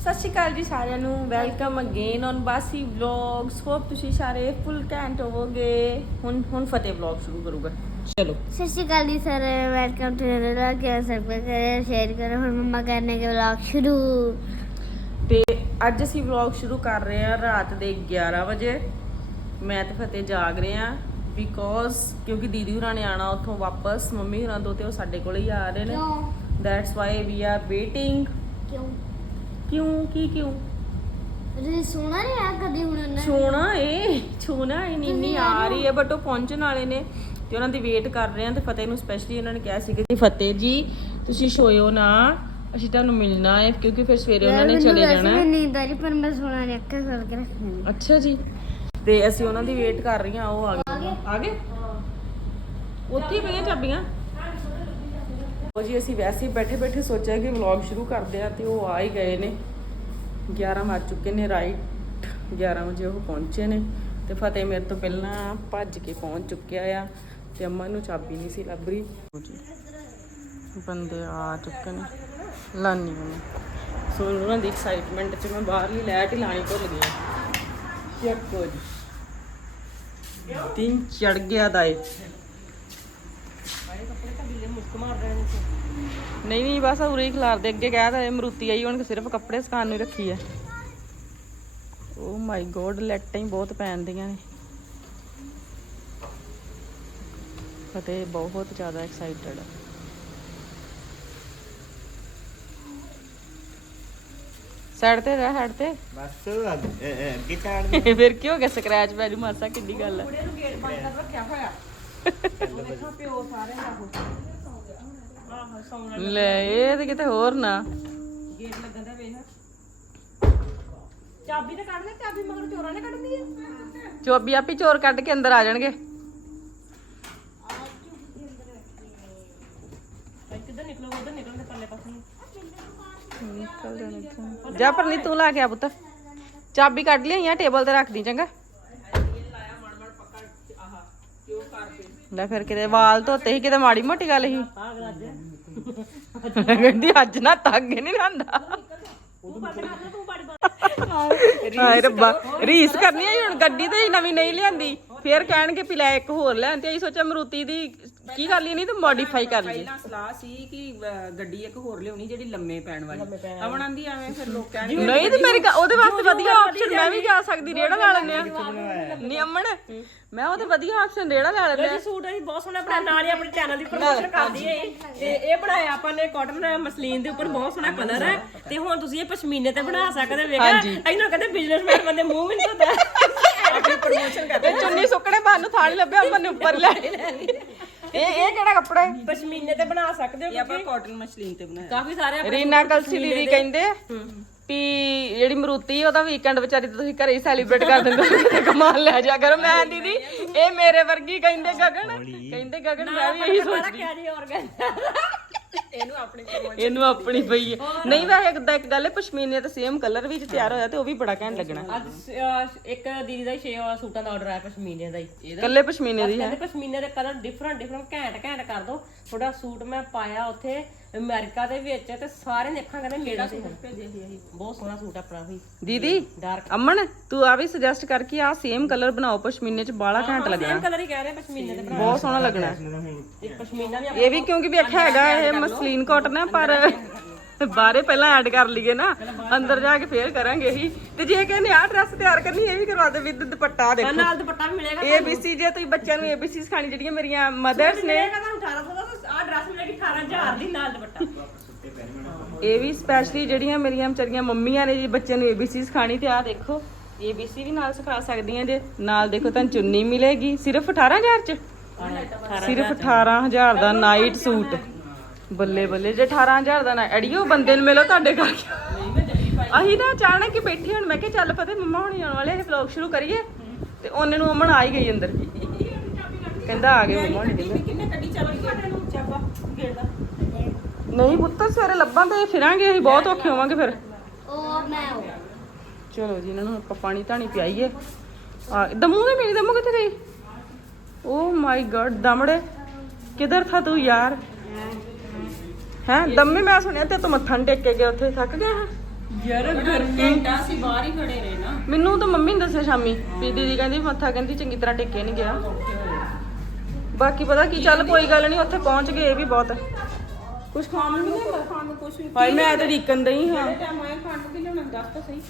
ਸਤਿ ਸ਼੍ਰੀ ਅਕਾਲ ਜੀ ਸਾਰਿਆਂ ਨੂੰ। Welcome again on Baasi vlogs hope ਤੁਸੀਂ ਸਾਰੇ ਫੁੱਲ ਘੈਂਟ ਹੋਵੋਗੇ। ਹੁਣ ਹੁਣ ਫਤਿਹ ਵਲੌਗ ਸ਼ੁਰੂ ਕਰੂਗਾ। ਚਲੋ। ਸਤਿ ਸ਼੍ਰੀ ਅਕਾਲ ਜੀ sir welcome to another vlog ਕਿਆ ਸਭ ਕਰੇ ਸ਼ੇਅਰ ਕਰੋ। ਹੁਣ ਮੰਮਾ ਕਰਨੇ ਕੇ ਵਲੌਗ ਸ਼ੁਰੂ। ਤੇ ਅੱਜ ਅਸੀਂ ਵਲੌਗ ਸ਼ੁਰੂ ਕਰ ਰਹੇ ਹਾਂ ਰਾਤ ਦੇ 11 ਵਜੇ। ਮੈਂ ਤੇ ਫਤਿਹ ਜਾਗ ਰਹੇ ਹਾਂ ਬਿਕੋਜ਼ ਕਿਉਂਕਿ ਦੀਦੀ ਹੋਰਾਂ ਨੇ ਆਣਾ ਉੱਥੋਂ ਵਾਪਸ। ਮੰਮੀ ਹੋਰਾਂ ਤੋਂ ਤੇ ਉਹ ਸਾਡੇ ਕੋਲ ਹੀ ਆ ਰਹੇ ਨੇ। That's why we are waiting ਕਿਉਂ? ਕਿਉਂ ਕੀ ਕਿਉਂ? ਤੁਸੀਂ ਸੁਣਾ ਨਹੀਂ ਆ ਕਦੀ ਹੁਣ ਉਹਨਾਂ? ਛੋਣਾ ਏ ਛੋਣਾ ਇਹ ਨੀਨੀ ਆ ਰਹੀ ਹੈ ਬਟ ਉਹ ਪਹੁੰਚਣ ਵਾਲੇ ਨੇ ਤੇ ਉਹਨਾਂ ਦੀ ਵੇਟ ਕਰ ਰਹੇ ਆ ਤੇ ਫਤਿਹ ਨੂੰ ਸਪੈਸ਼ਲੀ ਉਹਨਾਂ ਨੇ ਕਿਹਾ ਸੀ ਕਿ ਫਤਿਹ ਜੀ ਤੁਸੀਂ ਸੋਇਓ ਨਾ ਅਸੀਂ ਤੁਹਾਨੂੰ ਮਿਲਣਾ ਹੈ ਕਿਉਂਕਿ ਫਿਰ ਸਵੇਰੇ ਉਹਨਾਂ ਨੇ ਚਲੇ ਜਾਣਾ। ਹੈ। ਆ ਰਹੀ ਪਰ ਮੈਂ ਸੋਣਾ ਨਹੀਂ ਅੱਖਾਂ ਖੋਲ ਕੇ ਰੱਖਣੀ ਅੱਛਾ ਜੀ। ਤੇ ਅਸੀਂ ਉਹਨਾਂ ਦੀ ਵੇਟ ਕਰ ਰਹੀਆਂ ਉਹ ਆ ਗਏ। ਆ ਗਏ? ਉੱਥੇ ਹੀ ਪਈਆਂ ਚਾਬੀਆਂ? ਉਹ ਜੀ, ਅਸੀਂ ਵੈਸੇ ਬੈਠੇ ਬੈਠੇ ਸੋਚਿਆ ਕਿ ਵਲੌਗ ਸ਼ੁਰੂ ਕਰਦੇ ਆ ਤੇ ਉਹ ਆ ਹੀ ਗਏ ਨੇ। 11 ਵੱਜ ਚੁੱਕੇ ਨੇ ਰਾਈਟ 11 ਵਜੇ ਉਹ ਪਹੁੰਚੇ ਨੇ ਤੇ ਫਤਿਹ ਮੇਰੇ ਤੋਂ ਪਹਿਲਾਂ ਭੱਜ ਕੇ ਪਹੁੰਚ ਚੁੱਕਿਆ ਆ ਤੇ ਅੰਮਾ ਨੂੰ ਚਾਬੀ ਨਹੀਂ ਸੀ ਲੱਭ ਰਹੀ। ਬੰਦੇ ਆ ਚੁੱਕੇ ਨੇ, ਲਾਨੀ ਨੂੰ ਸੋ ਉਹਨਾਂ ਦੀ ਐਕਸਾਈਟਮੈਂਟ 'ਚ ਮੈਂ ਬਾਹਰਲੀ ਲਾਈਟ ਹੀ ਲਾਣੀ ਭੁੱਲ ਗਿਆ ਚੱਕੋ ਜੀ, ਦਿਨ ਚੜ ਗਿਆ ਦਾਏ ਨਹੀਂ ਨਹੀਂ ਬਸ ਉਰੇ ਹੀ ਖਿਲਾਰ ਦੇ ਅੱਗੇ ਕਹਿ ਤਾਂ ਮਰੂਤੀ ਆਈ ਹੁਣ ਸਿਰਫ ਕੱਪੜੇ ਸੁਕਾਉਣ ਨੂੰ ਹੀ ਰੱਖੀ ਹੈ ਓ ਮਾਈ ਗੋਡ ਲੈਟਾਂ ਹੀ ਬਹੁਤ ਪੈਂਦੀਆਂ ਨੇ। ਫਤਿਹ ਬਹੁਤ ਜ਼ਿਆਦਾ ਐਕਸਾਈਟਡ ਹੈ ਸਾਈਡ ਤੇ ਰਹਿ ਸਾਈਡ ਤੇ? ਬਸ ਅੱਗੇ ਚਾੜ ਫਿਰ ਕੀ ਹੋ ਗਿਆ ਸਕ੍ਰੈਚ ਪੈ ਜੂ ਮਾਸਾ ਕਿੱਡੀ ਗੱਲ ਹੈ ਲੈ ਇਹ ਤੇ ਕਿਤੇ ਹੋਰ ਨਾ। ਗੇਟ ਲੱਗਣ ਦਾ ਵੇਖ। ਚਾਬੀ ਤਾਂ ਕੱਢ ਲੈ ਚਾਬੀ ਮਗਰ ਚੋਰਾਂ ਨੇ ਕੱਢਦੀ ਹੈ ਚੋਬੀ ਆਪੀ ਚੋਰ ਕੱਢ ਕੇ ਅੰਦਰ ਆ ਜਾਣਗੇ। ਕਿੱਧਰ ਨਿਕਲੋ ਉਧਰ ਨਿਕਲਣ ਪਰਲੇ ਪਾਸੇ ਨੂੰ। ਨਿਕਲ ਜਾਣੇ ਜਾ ਪਰਨੀ ਤੂੰ ਲਾ ਕੇ ਆ ਪੁੱਤ। ਚਾਬੀ ਕੱਢ ਲਈ ਆ ਟੇਬਲ ਤੇ ਰੱਖ ਦੀ ਚੰਗਾ ਲੈ ਫਿਰ ਕਿਤੇ ਵਾਲ ਧੋਤੇ ਸੀ ਕਿਤੇ ਮਾੜੀ ਮੋਟੀ ਗੱਲ ਸੀ। ਕਹਿੰਦੀ ਅੱਜ ਨਾ ਤੰਗ ਨਹੀਂ ਲਾਂਦਾ ਹਾਏ ਰੱਬਾ, ਰੀਸ ਕਰਨੀ ਹੈ ਹੁਣ, ਗੱਡੀ ਤੇ ਹੀ ਨਵੀਂ ਨਹੀਂ ਲਿਆਂਦੀ। ਫੇਰ ਕਹਿਣਗੇ ਪੀ ਲੈ ਇੱਕ ਹੋਰ ਲਿਆਂਦੀ ਤੇ ਅਸੀਂ ਸੋਚਿਆ ਮਰੂਤੀ ਦੀ ਕੀ ਕਰ ਲਈ ਨਹੀਂ ਤੇ ਮੋਡੀਫਾਈ ਕਰ ਲਈ? ਪਹਿਲਾਂ ਸਲਾਹ ਸੀ ਕਿ ਅਹ, ਗੱਡੀ ਇੱਕ ਹੋਰ ਲਿਆਉਣੀ ਜਿਹੜੀ ਲੰਮੇ ਪੈਣ ਵਾਲੀ। ਅਮਨ ਆਂਦੀ ਐਵੇਂ ਫਿਰ ਲੋਕ ਕਹਿਣਗੇ ਨਹੀਂ ਤੇ ਮੇਰੀ ਉਹਦੇ ਵਾਸਤੇ ਵਧੀਆ ਆਪਸ਼ਨ ਮੈਂ ਵੀ ਜਾ ਸਕਦੀ ਰੇੜਾ ਲਾ ਲੈਂਦੇ ਆ। ਨਹੀਂ ਅਮਨ ਮੈਂ ਉਹਦੇ ਵਧੀਆ ਆਪਸ਼ਨ ਰੇੜਾ ਲਾ ਲੈਂਦੇ ਆ। ਸੂਟ ਅਸੀਂ ਬਹੁਤ ਸੋਹਣਾ ਬਣਾਇਆ ਨਾਲ ਹੀ ਆਪਣੇ ਚੈਨਲ ਦੀ ਪ੍ਰਮੋਸ਼ਨ ਕਰਦੀ ਹੈ ਇਹ। ਤੇ ਇਹ ਬਣਾਇਆ ਆਪਾਂ ਨੇ ਕਾਟਨ ਮਸਲੀਨ ਦੇ ਉੱਪਰ ਬਹੁਤ ਸੋਹਣਾ ਕਲਰ ਹੈ ਤੇ ਹੁਣ ਤੁਸੀਂ ਇਹ ਪਸ਼ਮੀਨੇ ਤੇ ਬਣਾ ਸਕਦੇ ਵੇਖਿਆ? ਇਹਨਾਂ ਕਹਿੰਦੇ ਬਿਜ਼ਨਸਮੈਨ ਬੰਦੇ ਮੂੰਹ ਵੀ ਨਹੀਂ ਧੋਦਾ। ਪ੍ਰਮੋਸ਼ਨ ਤੇ ਚੁੰਨੀ ਸੁੱਕਣੇ ਬਾਹਰ ਨੂੰ ਥਾੜ ਲੱਭਿਆ ਨੇ ਉੱਪਰ ਲੈ। ਇਹ ਇਹ ਕਿਹੜਾ ਕੱਪੜਾ ਹੈ? ਪਸ਼ਮੀਨੇ ਤੇ ਬਣਾ ਸਕਦੇ ਹੋ ਇਹ ਆਪਾਂ ਕਾਟਨ ਮਸ਼ਲੀਨ ਤੇ ਬਣਾਇਆ। ਕਾਫੀ ਸਾਰੇ ਰੀਨਾ ਕਲਸੀ ਦੀਦੀ ਕਹਿੰਦੇ ਵੀ ਜਿਹੜੀ ਮਰੂਤੀ ਉਹਦਾ ਵੀਕਐਂਡ ਵਿਚਾਰੀ ਤੇ ਤੁਸੀਂ ਘਰੇ ਹੀ ਸੈਲੀਬ੍ਰੇਟ ਕਰ ਦਿੰਦੇ ਕਮਾਲ ਲੈ ਜਾ ਕਰੋ। ਮੈਂ ਦੀਦੀ ਇਹ ਮੇਰੇ ਵਰਗੀ ਕਹਿੰਦੇ ਗਗਨ ਕਹਿੰਦੇ ਗਗਨ ਮੈਂ ਵੀ ਇਹੀ ਸੋਚਦੀ। ਕਿਆ ਜੀ ਆਰਗਨ ਇਹਨੂੰ ਆਪਣੀ ਇਹਨੂੰ ਆਪਣੀ ਪਈ ਹੈ। ਨਹੀਂ ਵੈਸੇ ਇੱਕ ਇੱਕ ਗੱਲ ਹੈ ਪਸ਼ਮੀਨੇ ਤੇ ਸੇਮ ਕਲਰ ਵਿੱਚ ਤਿਆਰ ਹੋਇਆ ਤੇ ਉਹ ਵੀ ਬੜਾ ਘੈਂਟ ਲੱਗਣਾ। ਅੱਜ ਅਹ, ਇੱਕ ਦੀਦੀ ਦਾ 6 ਸੂਟਾਂ ਦਾ ਆਰਡਰ ਆਇਆ ਪਸ਼ਮੀਨੇ ਦਾ ਹੀ। ਕੱਲੇ ਪਸ਼ਮੀਨੇ ਦੀ ਹੈ? ਕਹਿੰਦੇ ਪਸ਼ਮੀਨੇ ਦੇ ਕਲਰ ਡਿਫਰੈਂਟ ਡਿਫਰੈਂਟ ਘੈਂਟ ਘੈਂਟ ਕਰ ਦੋ। ਥੋੜਾ ਸੂਟ ਮੈਂ ਪਾਇਆ ਉੱਥੇ ਅਮਰੀਕਾ ਦੇ ਵਿੱਚ ਤੇ ਸਾਰੇ ਅੱਖਾਂ ਕਹਿੰਦੇ ਮੇਰਾ ਸੀ ਬਹੁਤ ਸੋਹਣਾ ਸੂਟ ਆਪਣਾ ਵੀ। ਦੀਦੀ ਡਾਰਕ ਅਮਨ ਤੂੰ ਆ ਵੀ ਸੁਜੈਸਟ ਕਰ ਕਿ ਆ ਸੇਮ ਕਲਰ ਬਣਾਓ ਪਸ਼ਮੀਨੇ ਚ ਬਾਲਾ ਘੈਂਟ ਲੱਗਣਾ। ਕਲਰ ਹੀ ਕਹਿ ਰਹੇ ਪਸ਼ਮੀਨੇ ਦੇ ਬਣਾ ਬਹੁਤ ਸੋਹਣਾ ਲੱਗਣਾ। ਹੈ। ਇੱਕ ਪਸ਼ਮੀਨਾ ਵੀ ਇਹ ਵੀ ਕਿਉਂਕਿ ਵੀ ਅੱਖਾਂ ਹੈਗਾ ਇਹ ਮਸਲੀਨ ਕਾਟਨ ਹੈ ਪਰ ਬਾਹਰੇ ਪਹਿਲਾਂ ਐਡ ਕਰ ਲਈਏ ਨਾ ਅੰਦਰ ਜਾ ਕੇ ਫੇਰ ਕਰਾਂਗੇ ਇਹੀ। ਤੇ ਜੇ ਕਹਿੰਦੇ ਆ ਡਰੈਸ ਤਿਆਰ ਕਰਨੀ ਇਹ ਵੀ ਕਰਵਾ ਦੇ ਵਿਦ ਦੁਪੱਟਾ ਦੇਖੋ। ਨਾਲ ਦੁਪੱਟਾ ਵੀ ਮਿਲੇਗਾ ABC ਜੇ ਤੁਸੀਂ ਬੱਚਿਆਂ ਨੂੰ ABC ਸਿਖਾਣੀ ਜਿਹੜੀਆਂ ਮੇਰੀਆਂ ਮਦਰਸ ਨੇ ਮਿਲੇਗਾ ਤੁਹਾਨੂੰ 1800 ਦਾ। ਇਹ ਵੀ ਸਪੈਸ਼ਲੀ ਜਿਹੜੀਆਂ ਮੇਰੀਆਂ ਵਿਚਾਰੀਆਂ ਮੰਮੀਆਂ ਨੇ ਜੀ ਬੱਚਿਆਂ ਨੂੰ ਏਬੀਸੀ ਸਿਖਾਣੀ ਤੇ ਆ ਦੇਖੋ ਏਬੀਸੀ ਵੀ ਨਾਲ ਸਿਖਾ ਸਕਦੀਆਂ ਜੇ। ਨਾਲ ਦੇਖੋ ਤੁਹਾਨੂੰ ਚੁੰਨੀ ਮਿਲੇਗੀ ਸਿਰਫ 18000 ਚ? ਸਿਰਫ 18000 ਦਾ ਨਾਈਟ ਸੂਟ ਬੱਲੇ ਬੱਲੇ ਜੇ 18000 ਦਾ ਨਾ ਅੜੀਓ ਬੰਦੇ ਨੂੰ ਮਿਲੋ ਤੁਹਾਡੇ ਘਰ। ਅਹੀਂ ਨਾ ਚਾਹਣਾ ਹੀ ਬੈਠੇ ਹੁਣ ਮੈਂ ਕਿਹਾ ਚੱਲ ਪਤਾ ਮੰਮਾ ਹੁਣੀ ਆਉਣ ਵਾਲੇ ਇਹ ਵਲੌਗ ਸ਼ੁਰੂ ਕਰੀਏ। ਤੇ ਉਹਨੇ ਨੂੰ ਅਮਨ ਆ ਹੀ ਗਈ ਅੰਦਰ। ਕਹਿੰਦਾ ਆ ਗਏ ਮੰਮਾ ਹੁਣੀ ਕਿੰਨੇ ਕੱਢੀ ਚੱਲ ਗਈ। ਨੂੰ ਨਹੀਂ ਪੁੱਤ ਸਵੇਰੇ ਲੱਭਾਂ ਤੇ ਫਿਰਾਂਗੇ ਅਸੀਂ ਬਹੁਤ ਔਖੇ ਹੋਵਾਂਗੇ ਫਿਰ। ਉਹ ਮੈਂ ਉਹ। ਚਲੋ ਜੀ ਇਹਨਾਂ ਨੂੰ ਆਪਾਂ ਪਾਣੀ ਧਾਣੀ ਪਿਆਈਏ। ਆ ਦਮੂ ਦੇ ਮੇਰੀ ਦਮੂ ਕਿੱਥੇ ਗਈ? ਓ ਮਾਈ ਗॉड ਦਮੜੇ। ਕਿਧਰ ਥਾ ਤੂੰ ਯਾਰ? ਹੈ ਦਮੇ ਮੈਂ ਸੁਣਿਆ ਤੇ ਤੂੰ ਮੱਥਾ ਨੀ ਟੇਕ ਕੇ ਗਿਆ ਉੱਥੇ ਥੱਕ ਗਿਆ ਹੈ? ਯਾਰ ਘੰਟਾ ਅਸੀਂ ਬਾਹਰ ਹੀ ਖੜੇ ਰਹੇ ਨਾ। ਮੈਨੂੰ ਤਾਂ ਮੰਮੀ ਨੇ ਦੱਸਿਆ ਸ਼ਾਮੀ ਵੀ ਦੀਦੀ ਕਹਿੰਦੀ ਮੱਥਾ ਕਹਿੰਦੀ ਚੰਗੀ ਤਰ੍ਹਾਂ ਟੇਕੇ ਨਹੀਂ ਗਿਆ। ਬਾਕੀ ਪਤਾ ਕੀ ਚੱਲ ਕੋਈ ਗੱਲ ਨਹੀਂ ਉੱਥੇ ਪਹੁੰਚ ਗਏ ਇਹ ਵੀ ਬਹੁਤ। ਕੁਝ ਖਾਣ ਨੂੰ ਨਹੀਂ ਖਾਣ ਨੂੰ ਕੁਛ ਵੀ ਹਾਏ ਮੈਂ ਤਾਂ ਰੀਕਨ ਦਈ ਹਾਂ। ਟਾਈਮ ਆਇਆ ਖਾਣ ਨੂੰ ਕੀ ਲਿਆਉਣਾ ਦੱਸ ਤਾਂ ਸਹੀ।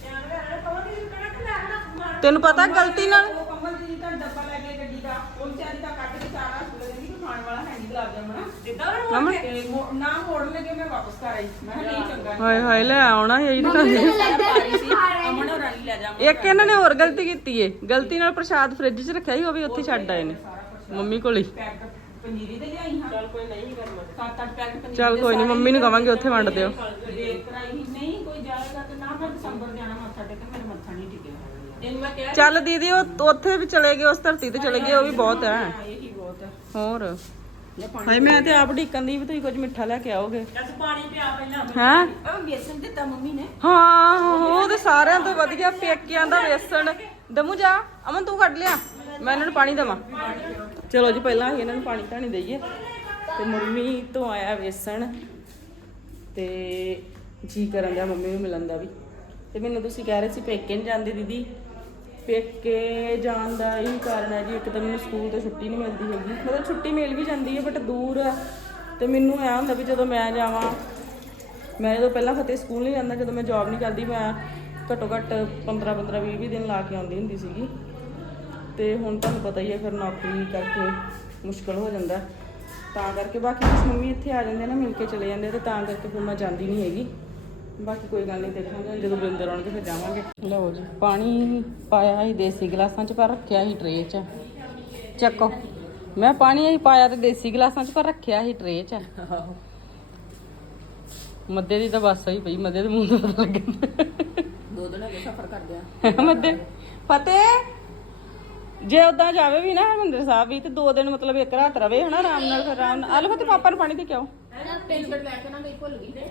ਤੈਨੂੰ ਪਤਾ ਗਲਤੀ ਨਾਲ? ਉਹ ਕਮਲ ਜੀ ਦਾ ਡੱਬਾ ਲੈ ਕੇ ਗੱਡੀ ਦਾ ਉਹ ਵਿਚਾਰੀ ਦਾ ਕੱਟ ਕੇ ਸਾਰਾ ਸੁਣ ਲੈਂਦੀ ਕਿ ਖਾਣ ਵਾਲਾ ਹੈ ਨਹੀਂ ਗੁਲਾਬ ਜਾਮਣਾ। ਜਿੱਦਾਂ ਅਮਨ? ਤੇ ਮੋ- ਨਾ ਮੋੜ ਲਗੇ ਮੈਂ ਵਾਪਸ ਕਰ ਆਈ। ਮੈਂ ਕਿਹਾ ਨਹੀਂ ਚੰਗਾ ਹਾਏ ਹਾਏ ਲੈ ਆਉਣਾ ਹੈ ਇਹ ਤਾਂ। ਅਮਨ ਹੋਰਾਂ ਲਈ ਲੈ ਜਾ ਇੱਕ ਇਹਨਾਂ ਨੇ ਹੋਰ ਗਲਤੀ ਕੀਤੀ ਏ। ਗਲਤੀ ਨਾਲ ਪ੍ਰਸ਼ਾਦ ਫ੍ਰਿਜ 'ਚ ਰੱਖਿਆ ਸੀ ਉਹ ਵੀ ਉੱਥੇ ਛੱਡ ਆਏ ਨੇ। ਮੰਮੀ ਕੋਲ ਹੀ। ਪੈਕ ਪਨੀਰੀ ਦੇ ਲਿਆਈ ਹਾਂ। ਚੱਲ ਕੋਈ ਨਹੀਂ ਕਰਨਾ ਸੱਤ ਅੱਠ ਪੈਕ ਪਨੀਰੀ ਚੱਲ ਕੋਈ ਨਹੀਂ ਮੰਮੀ ਨੂੰ ਕਵਾਂਗੇ ਉੱਥੇ ਵੰਡ ਦਿਓ। ਦੇਰ ਕਰਾਈ ਸੀ। ਨਹੀਂ ਕੋਈ ਜਾਏਗਾ ਤੇ ਨਾ ਮੈਂ ਦਸੰਬਰ ਜਾਣਾ ਮੱਥਾ ਟੇਕਣ ਮੇਰੇ ਮੱਥਾ ਨਹੀਂ ਟਿਕਿਆ। ਇਹਨੂੰ ਮੈਂ ਕਿਹਾ ਚੱਲ ਦੀਦੀ ਉਹ ਉੱਥੇ ਵੀ ਚਲੇ ਗਏ ਉਸ ਧਰਤੀ ਤੇ ਚਲੇ ਗਏ ਉਹ ਵੀ ਬਹੁਤ ਹੈ। ਇਹੀ ਬਹੁਤ ਹੈ। ਹੋਰ? ਹਾਏ ਮੈਂ ਤੇ ਆਪ ਢੀਕਣ ਦੀ ਵੀ ਤੁਸੀਂ ਕੁਝ ਮਿੱਠਾ ਲੈ ਕੇ ਆਓਗੇ। ਜਦ ਪਾਣੀ ਪਿਆ ਪਹਿਲਾਂ। ਹੈਂ? ਉਹ ਬੇਸਨ ਦਿੱਤਾ ਮੰਮੀ ਨੇ। ਹਾਂ ਉਹ ਤੇ ਸਾਰਿਆਂ ਤੋਂ ਵਧੀਆ ਪੇਕਿਆਂ ਦਾ ਵੇਸਣ ਦਮੂ ਜਾ ਅਮਨ ਤੂੰ ਕੱਢ ਲਿਆ। ਮੈਂ ਇਹਨਾਂ ਨੂੰ ਪਾਣੀ ਦੇਵਾਂ। ਚਲੋ ਜੀ, ਪਹਿਲਾਂ ਅਸੀਂ ਇਹਨਾਂ ਨੂੰ ਪਾਣੀ ਧਾਣੀ ਦਈਏ। ਤੇ ਮੰਮੀ ਤੋਂ ਆਇਆ ਵੇਸਣ। ਤੇ ਜੀ ਕਰਨ ਦਾ ਮੰਮੀ ਨੂੰ ਮਿਲਣ ਦਾ ਵੀ। ਤੇ ਮੈਨੂੰ ਤੁਸੀਂ ਕਹਿ ਰਹੇ ਸੀ ਪੇਕੇ ਨਹੀਂ ਜਾਂਦੇ ਦੀਦੀ। ਪੇਕੇ ਜਾਣ ਦਾ ਇਹੀ ਕਾਰਨ ਹੈ ਜੀ, ਇੱਕ ਤਾਂ ਮੈਨੂੰ ਸਕੂਲ ਤੋਂ ਛੁੱਟੀ ਨਹੀਂ ਮਿਲਦੀ ਹੈਗੀ। ਮਤਲਬ ਛੁੱਟੀ ਮਿਲ ਵੀ ਜਾਂਦੀ ਹੈ ਬਟ ਦੂਰ ਹੈ। ਤੇ ਮੈਨੂੰ ਐਂ ਹੁੰਦਾ ਵੀ ਜਦੋਂ ਮੈਂ ਜਾਵਾਂ, ਮੈਂ ਜਦੋਂ ਪਹਿਲਾਂ ਫਤਿਹ ਸਕੂਲ ਨਹੀਂ ਜਾਂਦਾ, ਜਦੋਂ ਮੈਂ ਜੌਬ ਨਹੀਂ ਕਰਦੀ, ਮੈਂ ਘੱਟੋ ਘੱਟ 15 15 20 20 ਦਿਨ ਲਾ ਕੇ ਆਉਂਦੀ ਹੁੰਦੀ ਸੀਗੀ। ਤੇ ਹੁਣ ਤੁਹਾਨੂੰ ਪਤਾ ਹੀ ਹੈ ਫਿਰ ਨੌਕਰੀ ਕਰਕੇ ਮੁਸ਼ਕਲ ਹੋ ਜਾਂਦਾ। ਹੈ। ਤਾਂ ਕਰਕੇ ਬਾਕੀ ਕੁਛ ਮੰਮੀ ਇੱਥੇ ਆ ਜਾਂਦੇ ਨਾ ਮਿਲ ਕੇ ਚਲੇ ਜਾਂਦੇ ਤੇ ਤਾਂ ਕਰਕੇ ਫਿਰ ਮੈਂ ਜਾਂਦੀ ਨਹੀਂ ਹੈਗੀ। ਬਾਕੀ ਕੋਈ ਗੱਲ ਨਹੀਂ ਦੇਖਾਂਗੇ ਜਦੋਂ ਬਰਿੰਦਰ ਆਉਣਗੇ ਫਿਰ ਜਾਵਾਂਗੇ। ਲਓ ਜੀ ਪਾਣੀ ਪਾਇਆ ਸੀ ਦੇਸੀ ਗਲਾਸਾਂ 'ਚ ਪਰ ਰੱਖਿਆ ਸੀ ਟਰੇ 'ਚ। ਚੱਕੋ ਮੈਂ ਪਾਣੀ ਹੀ ਪਾਇਆ ਤੇ ਦੇਸੀ ਗਲਾਸਾਂ 'ਚ ਪਰ ਰੱਖਿਆ ਸੀ ਟਰੇ 'ਚ। ਮੱਦੇ ਦੀ ਤਾਂ ਬਸ ਹੀ ਪਈ ਮੱਦੇ ਦੇ ਮੂੰਹ ਤੋਂ ਪਤਾ ਲੱਗਦਾ ਦੋ ਦਿਨ ਅਗੇ ਸਫਰ ਕਰਦੇ ਆ। ਮੱਦੇ ਫਤਿਹ! ਜੇ ਉਦਾਂ ਜਾਵੇ ਵੀ ਨਾ ਹਰਮੰਦਰ ਸਾਹਿਬ ਵੀ ਤੇ ਦੋ ਦਿਨ ਮਤਲਬ ਇੱਕ ਰਾਤ ਰਵੇ ਹਨਾ ਆਰਾਮ ਨਾਲ ਫਿਰ ਆਰਾਮ ਨਾਲ। ਫਤਿਹ ਪਾਪਾ ਨੂੰ ਪਾਣੀ ਦੇ ਕੇ ਆਓ।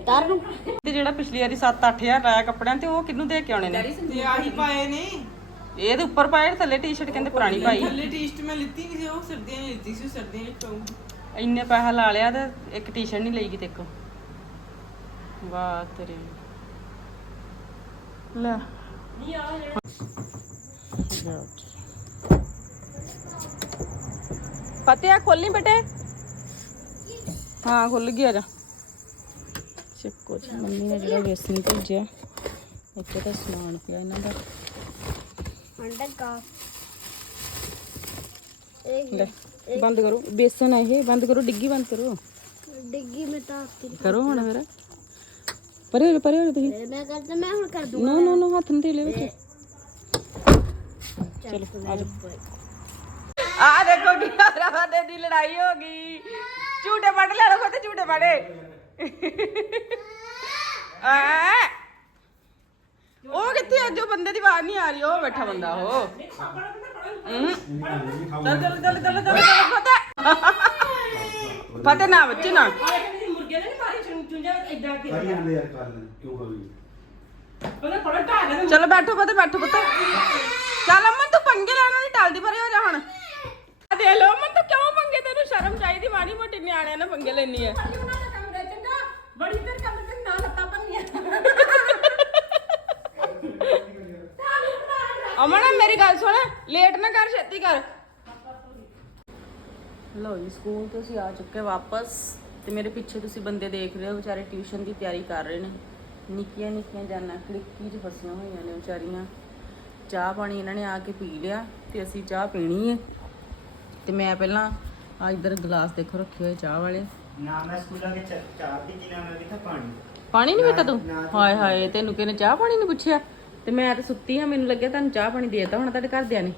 ਤਾਰ ਨੂੰ। ਤੇ ਜਿਹੜਾ ਪਿਛਲੀ ਵਾਰੀ 7-8000 ਲਾਇਆ ਕੱਪੜਿਆਂ ਤੇ ਉਹ ਕਿਹਨੂੰ ਦੇ ਕੇ ਆਉਣੇ ਨੇ? ਤੇ ਆਹੀ ਪਾਏ ਨੇ। ਇਹਦੇ ਉੱਪਰ ਪਾਏ ਥੱਲੇ ਟੀ-ਸ਼ਰਟ ਕਹਿੰਦੇ ਪੁਰਾਣੀ ਪਾਈ। ਥੱਲੇ ਟੀ-ਸ਼ਰਟ ਮੈਂ ਲਿੱਤੀ ਨਹੀਂ ਸੀ ਉਹ ਸਰਦੀਆਂ 'ਚ ਲਿੱਤੀ ਸੀ ਸਰਦੀਆਂ 'ਚ ਪਾਉਂ ਇੰਨੇ ਪੈਸਾ ਲਾ ਲਿਆ ਤੇ ਇੱਕ ਟੀ-ਸ਼ਰਟ ਨਹੀਂ ਲਈ ਕਿਤੇ ਇੱਕ। ਵਾਹ ਤੇਰੇ। ਲੈ। ਫਤਿਹ ਖੋਲਨੀ ਬੇਟੇ। ਹਾਂ ਖੁੱਲ ਗਿਆ ਜਾ। ਚੱਕੋ ਜੀ ਮੰਮੀ ਨੇ ਜਿਹੜਾ ਵੇਸਣ ਭੇਜਿਆ ਇੱਥੇ ਤਾਂ ਸਮਾਨ ਪਿਆ ਇਹਨਾਂ ਦਾ। ਅੰਡਾ ਕਾ। ਲੈ ਬੰਦ ਕਰੋ ਬੇਸਣ ਆ ਇਹ ਬੰਦ ਕਰੋ ਡਿੱਗੀ ਬੰਦ ਕਰੋ। ਡਿੱਗੀ ਮੈਂ ਤਾਂ ਕਰੋ ਹੁਣ ਫਿਰ। ਪਰੇ ਪਰੇ ਹੋ ਤੁਸੀਂ। ਮੈਂ ਕਰਦਾ ਮੈਂ ਹੁਣ ਕਰ ਦੂੰ ਨੋ ਨੋ ਨੋ। ਹੱਥ ਨਹੀਂ ਦੇ ਵਿੱਚ। ਚਲੋ ਆ ਜਾਓ ਆ ਦੇਖੋ ਕੀ ਰਾਵਾਂ ਦੀ ਲੜਾਈ ਹੋ ਗਈ। ਝੂਟੇ ਵੱਢ ਲੈਣੋ ਫਤੇ ਝੂਟੇ ਵੱਢੇ ਆ ਉਹ ਕਿੱਥੇ ਆ? ਬੰਦੇ ਦੀ ਆਵਾਜ਼ ਨਹੀਂ ਆ ਰਹੀ, ਉਹ ਬੈਠਾ ਬੰਦਾ, ਉਹ। ਚੱਲ ਚੱਲ ਚੱਲ ਚੱਲ ਚੱਲ ਚੱਲ ਫਤੇ ਨਾ ਬੱਚੇ ਨਾ। ਮੁਰਗੇ ਨੇ ਮਾਰੀ ਚੁੰਝਾ ਇਦਾਂ ਕਿ ਕਰੀ ਜਾਂਦੇ ਯਾਰ ਕਰ ਕਿਉਂ ਕਰੋਗੇ ਉਹਨੇ ਚਲੋ ਬੈਠੋ ਪਤੇ ਬੈਠੋ ਪਤੇ ਚੱਲ ਅਮਨ, ਤੂੰ ਪੰਗੇ ਲੈਣ ਵਾਲੀ ਟਲਦੀ ਪਰੇ ਹੋ ਜਾ ਹੁਣ। ਦੇ ਲੋ ਅਮਨ ਤੂੰ ਕਿਉਂ ਪੰਗੇ ਤੈਨੂੰ? ਸ਼ਰਮ ਚਾਹੀਦੀ ਮਾੜੀ ਮੋਟੀ ਨਿਆਣਿਆਂ ਨਾਲ ਪੰਗੇ ਲੈਣੀ ਹੈ ਉਹਨਾਂ ਦਾ ਕੰਮ ਰਹਿ ਚੰਗਾ ਬੜੀ ਦੇਰ ਕੰਮ ਤੇ ਨਾ ਲੱਤਾਂ ਪੰਨੀਆਂ ਅਮਨ ਮੇਰੀ ਗੱਲ ਸੁਣ। ਲੇਟ ਨਾ ਕਰ ਛੇਤੀ ਕਰ। ਲਓ ਜੀ ਸਕੂਲ ਤੋਂ ਅਸੀਂ ਆ ਚੁੱਕੇ ਵਾਪਸ ਤੇ ਮੇਰੇ ਪਿੱਛੇ ਤੁਸੀਂ ਬੰਦੇ ਦੇਖ ਰਹੇ ਹੋ ਵਿਚਾਰੇ ਟਿਊਸ਼ਨ ਦੀ ਤਿਆਰੀ ਕਰ ਰਹੇ ਨੇ। ਨਿੱਕੀਆਂ ਨਿੱਕੀਆਂ ਜਾਨਾਂ ਕਲਿੱਕੀ 'ਚ ਫਸੀਆਂ ਹੋਈਆਂ ਨੇ ਵਿਚਾਰੀਆਂ। ਚਾਹ ਪਾਣੀ ਇਹਨਾਂ ਨੇ ਆ ਕੇ ਪੀ ਲਿਆ ਤੇ ਅਸੀਂ ਚਾਹ ਪੀਣੀ ਹੈ ਤੇ ਮੈਂ ਪਹਿਲਾਂ ਆ ਇਧਰ ਗਲਾਸ ਦੇਖੋ ਰੱਖੇ ਹੋਏ ਚਾਹ ਵਾਲੇ। ਨਾ ਮੈਂ ਸਕੂਲਾਂ ਦੇ ਚ- ਦੀ ਕੀ ਨਾਮ ਲਿਖਾ ਪਾਣੀ। ਪਾਣੀ ਨਹੀਂ ਪੀਤਾ ਤੂੰ? ਨਾ, ਨਾ। ਹਾਏ ਹਾਏ ਤੈਨੂੰ ਕਿਹਨੇ ਚਾਹ ਪਾਣੀ ਨਹੀਂ ਪੁੱਛਿਆ? ਤੇ ਮੈਂ ਤਾਂ ਸੁੱਤੀ ਆ ਮੈਨੂੰ ਲੱਗਿਆ ਤੁਹਾਨੂੰ ਚਾਹ ਪਾਣੀ ਦੇਤਾ ਹੁਣ ਤੁਹਾਡੇ ਘਰਦਿਆਂ ਨੇ।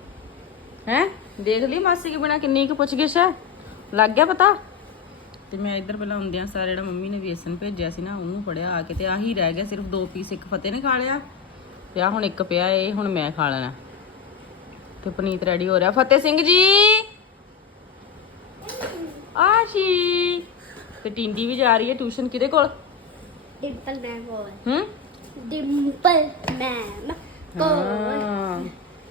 ਹੈ? ਦੇਖ ਲਈ ਮਾਸੀ ਕੇ ਬਿਨਾ ਕਿੰਨੀ ਕੁ ਪੁੱਛ ਗਿਛ ਹੈ ਲੱਗ ਗਿਆ ਪਤਾ? ਤੇ ਮੈਂ ਇੱਧਰ ਪਹਿਲਾਂ ਆਉਂਦਿਆਂ ਸਾਰ ਜਿਹੜਾ ਮੰਮੀ ਨੇ ਵੇਸਣ ਭੇਜਿਆ ਸੀ ਨਾ ਉਹਨੂੰ ਫੜਿਆ ਆ ਕੇ ਤੇ ਆਹੀ ਰਹਿ ਗਿਆ ਸਿਰਫ ਦੋ ਪੀਸ ਇੱਕ ਫਤਿਹ ਨੇ ਖਾ ਲਿਆ। ਤੇ ਆ ਹੁਣ ਇੱਕ ਪਿਆ ਇਹ ਹੁਣ ਮੈਂ ਖਾ ਲੈਣਾ। ਤੇ ਪਨੀਤ ਰੈਡੀ ਹੋ ਰਿਹਾ। ਫਤਿਹ ਸਿੰਘ ਜੀ! ਆਸ਼ੀ ਤੇ ਟਿੰਡੀ ਵੀ ਜਾ ਰਹੀ ਹੈ ਟਿਊਸ਼ਨ ਕਿਹਦੇ ਕੋਲ? ਡਿੰਪਲ ਮੈਮ ਕੋਲ। ਹੂੰ? ਡਿੰਪਲ ਮੈਮ ਕੋਲ। ਹਾਂ।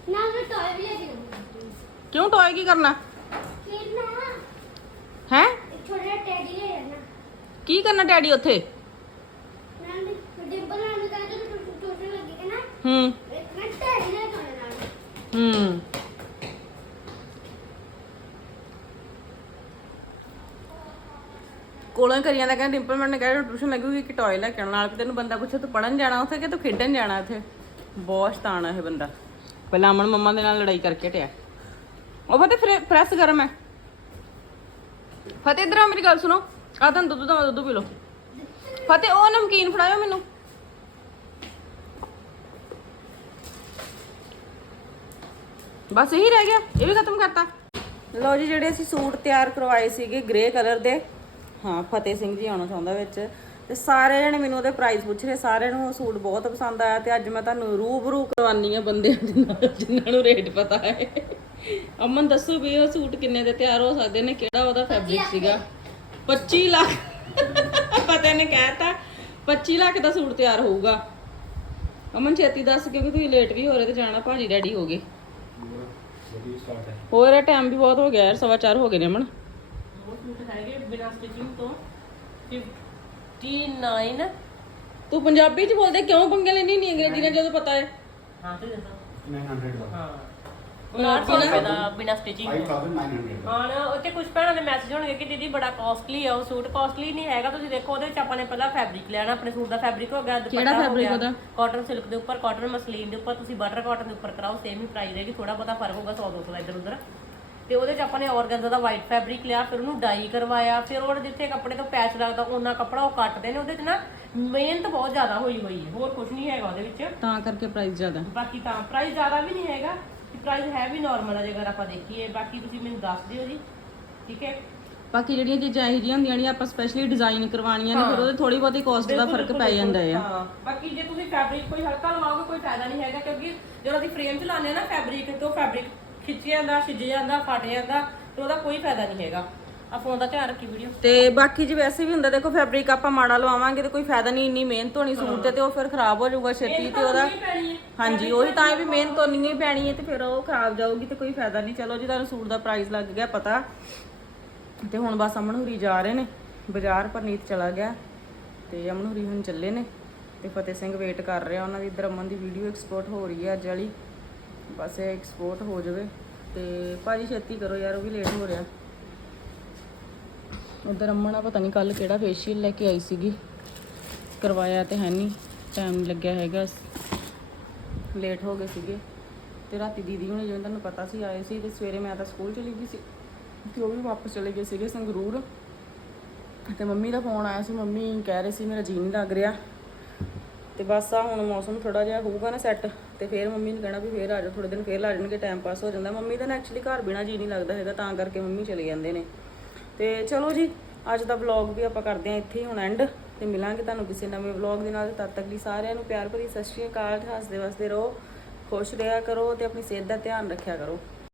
ਨਾ ਮੈਂ ਟੋਏ ਵੀ ਲੈ ਕੇ ਆਉਂਦੀ ਕਿਉਂ ਟੋਏ ਕੀ ਕਰਨਾ? ਫਿਰ ਨਾ ਹੈ? ਇੱਕ ਛੋਟਾ ਜਿਹਾ ਟੈਡੀ ਲੈ ਆਣਾ ਕੀ ਕਰਨਾ ਡੈਡੀ ਉੱਥੇ? ਮੈਂ ਡਿੰਪਲ ਮੈਮ ਨੂੰ ਕਹਿੰਦਾ ਤੂੰ ਹੂੰ ਇਤਨਾ ਢੇਰੀ ਨਾ ਖਾਣੇ ਨਾਲ। ਹੂੰ। ਕੋਲੋਂ ਕਰੀਆਂ ਦਾ ਕਹਿੰਦਾ ਡਿੰਪਲ ਮੈਡਮ ਨੇ ਟਿਊਸ਼ਨ ਲੱਗੂਗੀ ਕਿ ਟੌਏ ਲੈ ਕੇ ਆਉਣ, ਨਾਲ ਕਿ ਤੈਨੂੰ ਬੰਦਾ ਪੁੱਛੇ ਤੂੰ ਪੜਨ ਜਾਣਾ ਉੱਥੇ ਕਿ ਤੂੰ ਖੇਡਣ ਜਾਣਾ ਉੱਥੇ ਬਹੁਤ ਸ਼ਤਾਨ ਇਹ ਬੰਦਾ। ਪਹਿਲਾਂ ਅਮਨ ਮੰਮਾ ਦੇ ਨਾਲ ਲੜਾਈ ਕਰਕੇ ਹਟਿਆ। ਉਹ ਫਤਿਹ ਪ੍ਰੈਸ ਗਰਮ ਹੈ ਫਤਿਹ ਇਧਰ ਆ ਮੇਰੀ ਗੱਲ ਸੁਣੋ। ਆ ਤੁਹਾਨੂੰ ਦੁੱਧ ਦਾ ਦੁੱਧ ਪੀ ਲਓ। ਫਤਿਹ, ਉਹ ਨਮਕੀਨ ਫੜਾਇਓ ਮੈਨੂੰ। ਬਸ ਇਹੀ ਰਹਿ ਗਿਆ, ਇਹ ਵੀ ਖਤਮ ਕਰਤਾ। ਲਓ ਜੀ, ਜਿਹੜੇ ਅਸੀਂ ਸੂਟ ਤਿਆਰ ਕਰਵਾਏ ਸੀਗੇ ਗ੍ਰੇ ਕਲਰ ਦੇ ਹਾਂ ਫਤਿਹ ਸਿੰਘ ਜੀ ਆਉਣਾ ਚਾਹੁੰਦਾ ਵਿੱਚ। ਤੇ ਸਾਰੇ ਜਣੇ ਮੈਨੂੰ ਉਹਦੇ ਪ੍ਰਾਈਸ ਪੁੱਛ ਰਹੇ ਸਾਰਿਆਂ ਨੂੰ ਉਹ ਸੂਟ ਬਹੁਤ ਪਸੰਦ ਆਇਆ ਤੇ ਅੱਜ ਮੈਂ ਤੁਹਾਨੂੰ ਰੂਬਰੂ ਕਰਵਾਨੀ ਆ ਬੰਦਿਆਂ ਦੇ ਨਾਲ ਜਿਨ੍ਹਾਂ ਨੂੰ ਰੇਟ ਪਤਾ ਹੈ। ਅਮਨ ਦੱਸੋ ਵੀ ਉਹ ਸੂਟ ਕਿੰਨੇ ਦੇ ਤਿਆਰ ਹੋ ਸਕਦੇ ਨੇ ਕਿਹੜਾ ਉਹਦਾ ਫੈਬਰਿਕ ਸੀਗਾ? 25 ਲੱਖ? ਪਤਾ ਨੇ ਕਹਿਤਾ 25 ਲੱਖ ਦਾ ਸੂਟ ਤਿਆਰ ਹੋਊਗਾ। ਅਮਨ ਛੇਤੀ ਦੱਸ ਕਿਉਂਕਿ ਤੁਸੀਂ ਲੇਟ ਵੀ ਹੋ ਰਹੇ ਤੇ ਜਾਣਾ ਭਾਜੀ ਡੈਡੀ ਹੋ ਗਏ। ਹੋਰ ਟਾਈਮ ਵੀ ਬਹੁਤ ਹੋ ਗਿਆ ਯਾਰ ਸਵਾ ਚਾਰ ਹੋ ਗਏ ਨੇ ਅਮਨ। ਹੈਗੇ ਬਿਨਾਂ ਸਟਿਚਿੰਗ ਤੋਂ 59 ਤੂੰ ਪੰਜਾਬੀ ਚ ਬੋਲਦੇ ਕਿਉਂ ਪੰਗੇ ਲੈਣੀ ਨਹੀਂ ਅੰਗਰੇਜ਼ੀ ਨਾਲ ਜਦੋਂ ਪਤਾ ਹੈ? ਹਾਂ ਤੇ ਦੱਸੋ। 900 ਦਾ। ਹਾਂ। 900 ਰੁਪਏ ਦਾ ਬਿਨਾਂ ਸਟਿਚਿੰਗ 5900 ਦਾ। ਹਾਂ ਉੱਤੇ ਕੁਝ ਭੈਣਾਂ ਦੇ ਮੈਸੇਜ ਹੋਣਗੇ ਕਿ ਦੀਦੀ ਬੜਾ ਕਾਸਟਲੀ ਆ ਉਹ ਸੂਟ ਕਾਸਟਲੀ ਨਹੀਂ ਹੈਗਾ। ਤੁਸੀਂ ਦੇਖੋ ਉਹਦੇ ਵਿੱਚ ਆਪਾਂ ਨੇ ਪਹਿਲਾਂ ਫੈਬਰਿਕ ਲੈਣਾ ਆਪਣੇ ਸੂਟ ਦਾ ਫੈਬਰਿਕ ਹੋ ਗਿਆ ਕਿਹੜਾ fabric ਉਹਦਾ? ਕਾਟਨ ਸਿਲਕ ਦੇ ਉੱਪਰ ਕਾਟਨ ਮਸਲੀਨ ਦੇ ਉੱਪਰ ਤੁਸੀਂ ਬਟਰ ਕਾਟਨ ਦੇ ਉੱਪਰ ਕਰਾਓ ਸੇਮ ਹੀ ਪ੍ਰਾਈਸ ਰਹੇਗੀ ਥੋੜਾ ਬਹੁਤਾ ਫ਼ਰਕ ਹੋਗਾ 100 200 ਦਾ ਇੱਧਰ ਉੱਧਰ ਤੇ ਉਹਦੇ ਚ ਆਪਾਂ ਨੇ ਆਰਗੈਂਜ਼ਾ ਦਾ ਵਾਈਟ ਫੈਬਰਿਕ ਲਿਆ ਫਿਰ ਉਹਨੂੰ ਡਾਈ ਕਰਵਾਇਆ ਫਿਰ ਉਹ ਜਿੱਥੇ ਕੱਪੜੇ ਤੋਂ ਪੈਚ ਲੱਗਦਾ ਉਹਨਾਂ ਕੱਪੜਾ ਉਹ ਕੱਟਦੇ ਨੇ ਉਹਦੇ ਚ ਨਾ ਮਿਹਨਤ ਬਹੁਤ ਜ਼ਿਆਦਾ ਹੋਈ ਹੋਈ ਹੈ ਹੋਰ ਕੁਝ ਨਹੀਂ ਹੈਗਾ ਉਹਦੇ ਵਿੱਚ। ਤਾਂ ਕਰਕੇ ਪ੍ਰਾਈਸ ਜ਼ਿਆਦਾ। ਬਾਕੀ ਤਾਂ ਪ੍ਰਾਈਸ ਜ਼ਿਆਦਾ ਵੀ ਨਹੀਂ ਹੈਗਾ ਪ੍ਰਾਈਸ ਹੈ ਵੀ ਨਾਰਮਲ ਆ ਜੇਕਰ ਆਪਾਂ ਦੇਖੀਏ ਬਾਕੀ ਤੁਸੀਂ ਮੈਨੂੰ ਦੱਸ ਦਿਓ ਜੀ ਠੀਕ ਹੈ? ਬਾਕੀ ਜਿਹੜੀਆਂ ਚੀਜ਼ਾਂ ਇਹੋ ਜਿਹੀਆਂ ਹੁੰਦੀਆਂ ਨੇ ਆਪਾਂ ਸਪੈਸ਼ਲੀ ਡਿਜ਼ਾਈਨ ਕਰਵਾਉਣੀਆਂ ਨੇ ਫਿਰ ਉਹਦੇ ਥੋੜੀ ਬਹੁਤੀ ਕਾਸਟ ਦਾ ਫ਼ਰਕ ਪੈ ਜਾਂਦਾ ਹੈ ਹਾਂ ਬਾਕੀ ਜੇ ਤੁਸੀਂ ਫੈਬਰਿਕ ਕੋਈ ਹਲਕਾ ਲਵਾਓਗੇ ਕੋਈ ਫਾਇਦਾ ਨਹੀਂ ਹੈਗਾ ਕਿਉਂਕਿ ਜਦੋਂ ਅਸੀਂ ਫਰੇਮ ਚ ਲਾਉਂਦੇ ਆ ਨਾ ਫੈਬਰਿਕ ਤੇ ਫੈਬਰਿਕ ਖਿੱਚ ਜਾਂਦਾ ਛਿੱਜ ਜਾਂਦਾ ਫਟ ਜਾਂਦਾ ਤੇ ਉਹਦਾ ਕੋਈ ਫਾਇਦਾ ਨਹੀਂ ਹੈਗਾ। ਆ ਫੋਨ ਦਾ ਧਿਆਨ ਰੱਖੀ ਵੀਡੀਓ। ਤੇ ਬਾਕੀ ਜੇ ਵੈਸੇ ਵੀ ਹੁੰਦਾ ਦੇਖੋ ਫੈਬਰਿਕ ਆਪਾਂ ਮਾੜਾ ਲਵਾਵਾਂਗੇ ਤੇ ਕੋਈ ਫਾਇਦਾ ਨਹੀਂ ਇੰਨੀ ਮਿਹਨਤ ਹੋਣੀ ਸੂਟ ਤੇ ਤੇ ਉਹ ਫਿਰ ਖਰਾਬ ਹੋ ਜਾਊਗਾ ਛੇਤੀ ਤੇ ਉਹਦਾ ਹਾਂਜੀ ਉਹੀ ਤਾਂ ਵੀ ਮਿਹਨਤ ਹੋਣੀ ਹੀ ਪੈਣੀ ਹੈ ਤੇ ਫਿਰ ਉਹ ਖਰਾਬ ਜਾਊਗੀ ਤੇ ਕੋਈ ਫਾਇਦਾ ਨਹੀਂ। ਚਲੋ ਜੀ ਤੁਹਾਨੂੰ ਸੂਟ ਦਾ ਪ੍ਰਾਈਸ ਲੱਗ ਗਿਆ ਪਤਾ। ਤੇ ਹੁਣ ਬਸ ਅਮਨ ਹੁਰੀ ਜਾ ਰਹੇ ਨੇ। ਬਾਜ਼ਾਰ ਪਰਨੀਤ ਚਲਾ ਗਿਆ ਤੇ ਅਮਨ ਹੁਰੀ ਹੁਣ ਚੱਲੇ ਨੇ ਤੇ ਫਤਿਹ ਸਿੰਘ ਵੇਟ ਕਰ ਰਿਹਾ। ਉਹਨਾਂ ਦੀ ਇਧਰ ਅਮਨ ਦੀ ਵੀਡੀਓ ਐਕਸਪੋਰਟ ਹੋ ਰਹੀ ਹੈ ਅੱਜ ਵਾਲੀ। ਬਸ ਇਹ ਐਕਸਪੋਰਟ ਹੋ ਜਾਵੇ ਤੇ ਭਾਜੀ ਛੇਤੀ ਕਰੋ ਯਾਰ, ਉਹ ਵੀ ਲੇਟ ਹੋ ਰਿਹਾ। ਉਧਰ ਅਮਨ ਆ, ਪਤਾ ਨਹੀਂ ਕੱਲ ਕਿਹੜਾ ਫੇਸ਼ੀਅਲ ਲੈ ਕੇ ਆਈ ਸੀਗੀ। ਕਰਵਾਇਆ ਤੇ ਹੈ ਨਹੀਂ ਟਾਈਮ ਲੱਗਿਆ ਹੈਗਾ। ਲੇਟ ਹੋ ਗਏ ਸੀਗੇ। ਤੇ ਰਾਤੀ ਦੀਦੀ ਹੁਣੇ ਜਿਵੇਂ ਤੁਹਾਨੂੰ ਪਤਾ ਸੀ, ਆਏ ਸੀ ਤੇ ਸਵੇਰੇ ਮੈਂ ਤਾਂ ਸਕੂਲ ਚਲੀ ਗਈ ਸੀ। ਤੇ ਉਹ ਵੀ ਵਾਪਸ ਚਲੇ ਗਏ ਸੀਗੇ ਸੰਗਰੂਰ। ਤੇ ਮੰਮੀ ਦਾ ਫੋਨ ਆਇਆ ਸੀ, ਮੰਮੀ ਕਹਿ ਰਹੇ ਸੀ, ਮੇਰਾ ਜੀ ਨਹੀਂ ਲੱਗ ਰਿਹਾ। ਤੇ ਬਸ ਆ ਹੁਣ ਮੌਸਮ ਥੋੜਾ ਜਿਹਾ ਹੋਊਗਾ ਨਾ ਸੈੱਟ ਤੇ ਫੇਰ ਮੰਮੀ ਨੇ ਕਹਿਣਾ ਵੀ ਫੇਰ ਆ ਜਾਓ ਥੋੜੇ ਦਿਨ ਫੇਰ ਲਾ ਜਾਣਗੇ ਟਾਈਮ ਪਾਸ ਹੋ ਜਾਂਦਾ। ਮੰਮੀ ਦਾ ਨਾ ਐਕਚੁਅਲੀ ਘਰ ਬਿਨਾ ਜੀ ਨਹੀਂ ਲੱਗਦਾ ਹੈਗਾ, ਤਾਂ ਕਰਕੇ ਮੰਮੀ ਚਲੇ ਜਾਂਦੇ ਨੇ। ਤੇ ਚਲੋ ਜੀ, ਅੱਜ ਦਾ ਵਲੌਗ ਵੀ ਆਪਾਂ ਕਰਦੇ ਹਾਂ, ਇੱਥੇ ਹੀ ਹੁਣ ਐਂਡ ਤੇ ਮਿਲਾਂਗੇ ਤੁਹਾਨੂੰ ਕਿਸੇ ਨਵੇਂ ਵਲੌਗ ਦੇ ਨਾਲ। ਤਦ ਤੱਕ ਲਈ ਸਾਰਿਆਂ ਨੂੰ ਪਿਆਰ ਭਰੀ ਸਤਿ ਸ਼੍ਰੀ ਅਕਾਲ, ਹੱਸਦੇ ਵਸਦੇ ਰਹੋ, ਖੁਸ਼ ਰਿਹਾ ਕਰੋ ਤੇ ਆਪਣੀ ਸਿਹਤ ਦਾ ਧਿਆਨ ਰੱਖਿਆ ਕਰੋ।